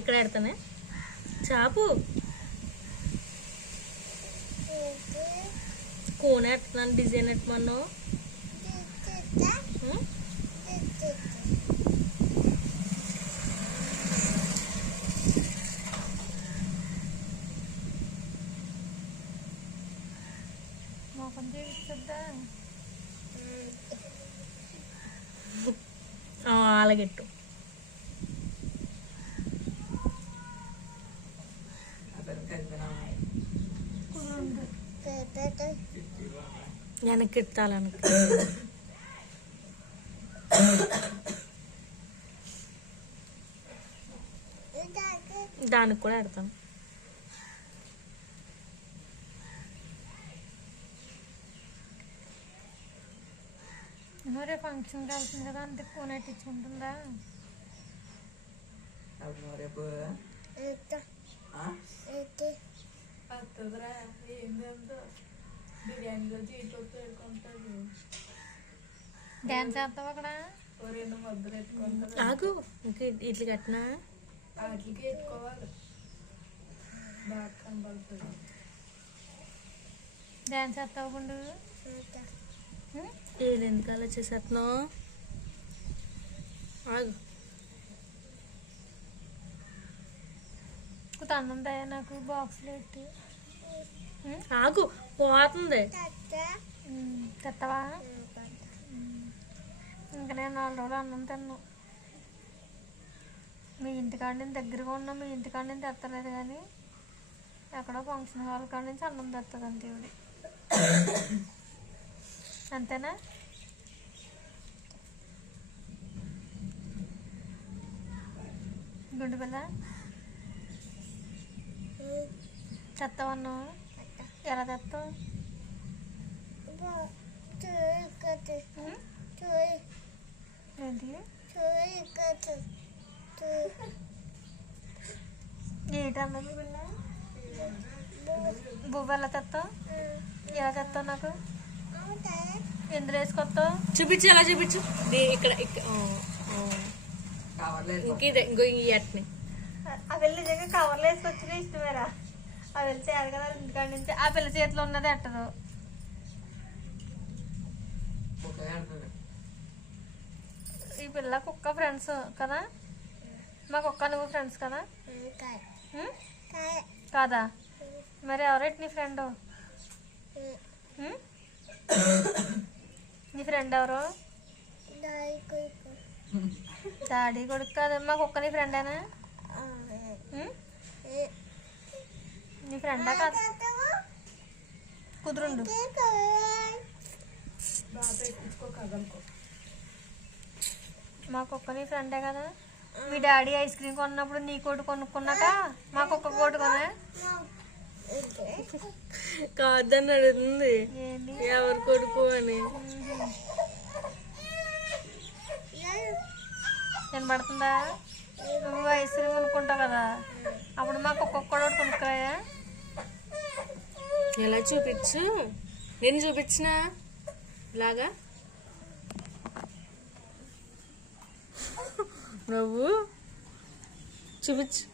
ఇక్కడ ఎడతానే చాపు cone ఎడుతున్నాను design ఎట్టమన్నావు అలాగెట్టు వెనక్కి ఎత్తాలనుకో దానికి కూడా ఎడతాను మరే ఫంక్షన్ వెళ్తుంది కదా అంతే ఫోన్ ఎట్టించుకుంటుందా డాన్స్ చేస్తావు అక్కడ ఆగు ఇంక ఇట్లా కట్టినా డాన్స్ చేస్తావు పండు ఏది ఎందుకు అలా చేసేస్తున్నావు ఆగు తన్నుందా నాకు బాక్స్లో ఎట్టి ఆగు పోతుంది తెత్తవా ఇంకా నేను 4 రోజులు అన్నం తిన్నాను మీ ఇంటికాడ నుంచి దగ్గరగా ఉన్నా మీ ఇంటికాడ నుంచి తెత్తలేదు కానీ ఎక్కడో ఫంక్షన్ హాల్ కాడ నుంచి అన్నం తెస్తుంది అంతే ఇవి అంతేనా గుండు పిల్ల తెస్తావన్నా ఎలా తెస్తావు ఏంటి ఏంటన్నది పిల్ల బువ్వ ఎలా తెస్తావు ఎలా తెస్తావు నాకు ఎందులో వేసుకొస్తావు చూపించు ఎలా చూపించు ఇక్కడ ఇంకే ఇంకో ఈ అట్ని ఆ పిల్ల నిజంగా కవర్లో వేసుకొచ్చిన ఇష్టమేరా ఆ వెళ్తే ఎదగదా ఇంటికాడ నుంచి ఆ పిల్ల చేతిలో ఉన్నది ఎట్టదు ఈ పిల్ల కుక్క ఫ్రెండ్స్ కదా మా కుక్క నువ్వు ఫ్రెండ్స్ కదా కాదా మరి ఎవరెట్ నీ ఫ్రెండ్ నీ ఫ్రెండ్ ఎవరు డాడీ కొడుకు కాదు మా కుక్క నీ ఫ్రెండేనా నీ ఫ్రెండా కాదు కుదురుండు మా కుక్క నీ ఫ్రెండే కదా మీ డాడీ ఐస్ క్రీమ్ కొన్నప్పుడు నీ కోటు కొనుక్కున్నాక మా కుక్క కోటు కొనే కాదని అడుగుతుంది ఎవరు కొడుకు అని వినబడుతుందా నువ్వు ఐస్ క్రీమ్ కొనుక్కుంటావు కదా అప్పుడు మా కుక్క కూడా కొనుక్కోయా ఎలా చూపించు నేను చూపించిన ఇలాగా నువ్వు చూపించు